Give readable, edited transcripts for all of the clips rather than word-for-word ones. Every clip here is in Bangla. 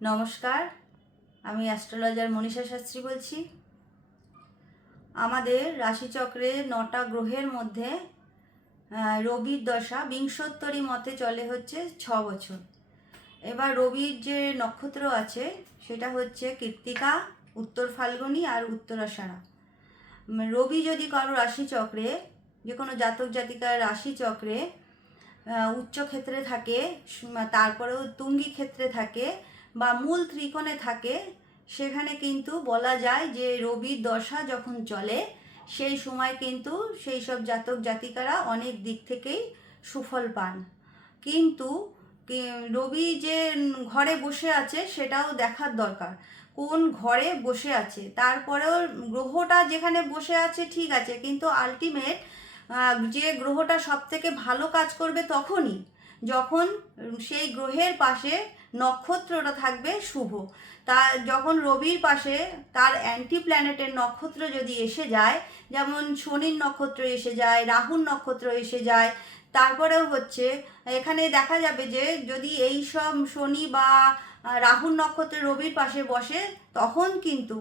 নমস্কার, আমি অ্যাস্ট্রোলজার মনীষা শাস্ত্রী বলছি। আমাদের রাশিচক্রে 9টা গ্রহের মধ্যে রবির দশা বিংশোত্তরী মতে চলে হচ্ছে 6 বছর। এবার রবির যে নক্ষত্র আছে সেটা হচ্ছে কৃত্তিকা, উত্তর ফাল্গুনী আর উত্তরাষাঢ়া। রবি যদি কারো রাশিচক্রে, যে কোনো জাতক জাতিকার রাশিচক্রে উচ্চ ক্ষেত্রে থাকে, তারপরেও তুঙ্গি ক্ষেত্রে থাকে বা মূল ত্রিকোণে থাকে, সেখানে কিন্তু বলা যায় যে রবির দশা যখন চলে সেই সময় কিন্তু সেই সব জাতক জাতিকারা অনেক দিক থেকেই সুফল পান। কিন্তু রবি যে ঘরে বসে আছে সেটাও দেখার দরকার, কোন ঘরে বসে আছে। তারপরেও গ্রহটা যেখানে বসে আছে ঠিক আছে, কিন্তু আলটিমেট যে গ্রহটা সব থেকে ভালো কাজ করবে তখনই যখন সেই গ্রহের পাশে নক্ষত্রটা থাকবে শুভ। তা যখন রবির পাশে তার অ্যান্টি প্ল্যানেটের নক্ষত্র যদি এসে যায়, যেমন শনির নক্ষত্র এসে যায়, রাহুর নক্ষত্র এসে যায়, তারপরেও হচ্ছে এখানে দেখা যাবে যে যদি এই সব শনি বা রাহুর নক্ষত্রে রবির পাশে বসে, তখন কিন্তু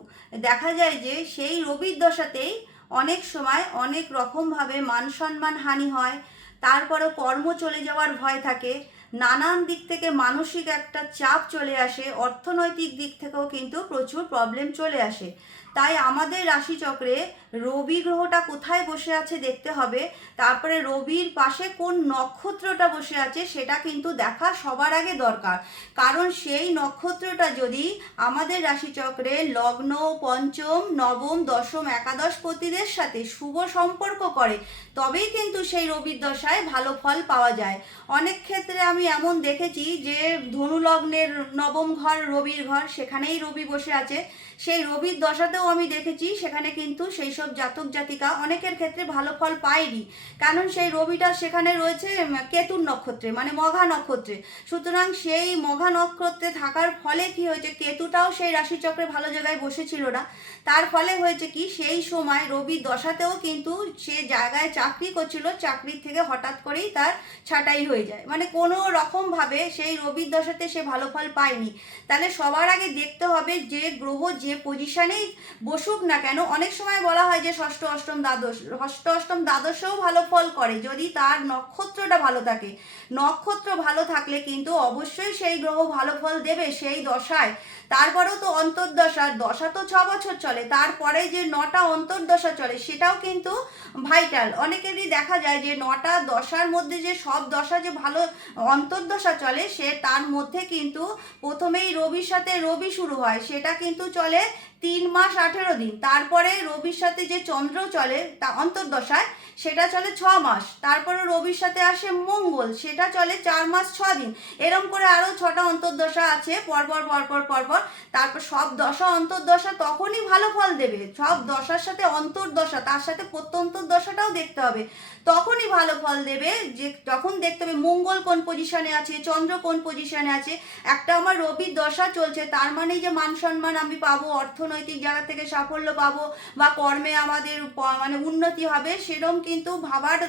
দেখা যায় যে সেই রবির দশাতেই অনেক সময় অনেক রকমভাবে মান সম্মান হানি হয়, তারপরেও কর্ম চলে যাওয়ার ভয় থাকে, নানান দিক থেকে মানসিক একটা চাপ চলে আসে, অর্থনৈতিক দিক থেকেও কিন্তু প্রচুর প্রবলেম চলে আসে। তাই আমাদের রাশিচক্রে রবি গ্রহটা কোথায় বসে আছে দেখতে হবে, তারপরে রবির পাশে কোন নক্ষত্রটা বসে আছে সেটা কিন্তু দেখা সবার আগে দরকার। কারণ সেই নক্ষত্রটা যদি আমাদের রাশিচক্রে লগ্ন, পঞ্চম, নবম, দশম, একাদশ পতিদের সাথে শুভ সম্পর্ক করে, তবেই কিন্তু সেই রবির দশায় ভালো ফল পাওয়া যায়। অনেক ক্ষেত্রে আমি এমন দেখেছি যে ধনু লগ্নের নবম ঘর রবির ঘর, সেখানেই রবি বসে আছে। সেই রবির দশাতেও আমি দেখেছি সেখানে কিন্তু সেই সব জাতক জাতিকা অনেকের ক্ষেত্রে ভালো ফল পায়নি, কারণ সেই রবিটা সেখানে রয়েছে কেতুর নক্ষত্রে, মানে মঘা নক্ষত্রে। সুতরাং সেই মঘা নক্ষত্রে থাকার ফলে কি হয়েছে, কেতুটাও সেই রাশিচক্রে ভালো জায়গায় বসেছিল না। তার ফলে হয়েছে কি, সেই সময় রবির দশাতেও কিন্তু সে জায়গায় চাকরি করছিল, চাকরির থেকে হঠাৎ করেই তার ছাঁটাই হয়ে যায়, মানে কোনো রকমভাবে সেই রবির দশাতে সে ভালো ফল পায়নি। তাহলে সবার আগে দেখতে হবে যে গ্রহ যে পজিশনেই বসুক না কেন, অনেক সময় বলা হয় যে ষষ্ঠ অষ্টম দ্বাদশ, ষষ্ঠ অষ্টম দ্বাদশেও ভালো ফল করে যদি তার নক্ষত্রটা ভালো থাকে। নক্ষত্র ভালো থাকলে কিন্তু অবশ্যই সেই গ্রহ ভালো ফল দেবে সেই দশায়। তারপরেও তো অন্তর্দশা, দশা তো 6 বছর চলে, তারপরে যে 9টা অন্তর্দশা চলে সেটাও কিন্তু ভাইটাল। অনেকেরই দেখা যায় যে 9টা দশার মধ্যে যে সব দশা যে ভালো অন্তর্দশা চলে, সে তার মধ্যে কিন্তু প্রথমেই রবির সাথে রবি শুরু হয়, সেটা কিন্তু চলে 3 মাস 18 দিন। তারপরে রবির সাথে যে চন্দ্র চলে তা অন্তর্দশায়, সেটা চলে 6 মাস। তারপরে রবির সাথে আসে মঙ্গল, সেটা চলে 4 মাস 6 দিন। এরম করে আরও 6টা অন্তর্দশা আছে পরপর পরপর পরপর। তারপর সব দশা অন্তর্দশা তখনই ভালো ফল দেবে, সব দশার সাথে অন্তর্দশা, তার সাথে প্রত্যন্তর্দশাটাও দেখতে হবে, তখনই ভালো ফল দেবে। যে তখন দেখতে হবে মঙ্গল কোন পজিশনে আছে, চন্দ্র কোন পজিশনে আছে। একটা আমার রবির দশা চলছে, তার মানে যে মান সম্মান আমি পাবো, অর্থনৈতিক জায়গা থেকে সাফল্য পাবো বা কর্মে আমাদের মানে উন্নতি হবে, সেরকম কিন্তু ভাবার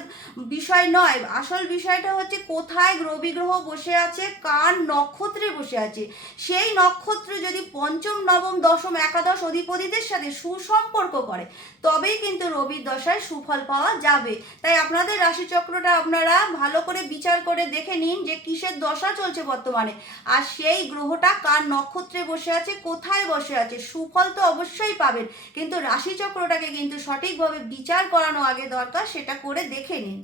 বিষয় নয়। আসল বিষয়টা হচ্ছে কোথায় রবি গ্রহ বসে আছে, কার নক্ষত্রে বসে আছে। সেই নক্ষত্র যদি পঞ্চম, নবম, দশম, একাদশ অধিপতিদের সাথে সুসম্পর্ক করে, তবেই কিন্তু রবির দশায় সুফল পাওয়া যাবে। তাই আপনাদের রাশিচক্রটা আপনারা ভালো করে বিচার করে দেখে নিন যে কিসের দশা চলছে বর্তমানে, আর সেই গ্রহটা কার নক্ষত্রে বসে আছে, কোথায় বসে আছে। সুফল তো অবশ্যই পাবেন, কিন্তু রাশিচক্রটাকে কিন্তু সঠিকভাবে বিচার করানো আগে দরকার, সেটা করে দেখে নিন।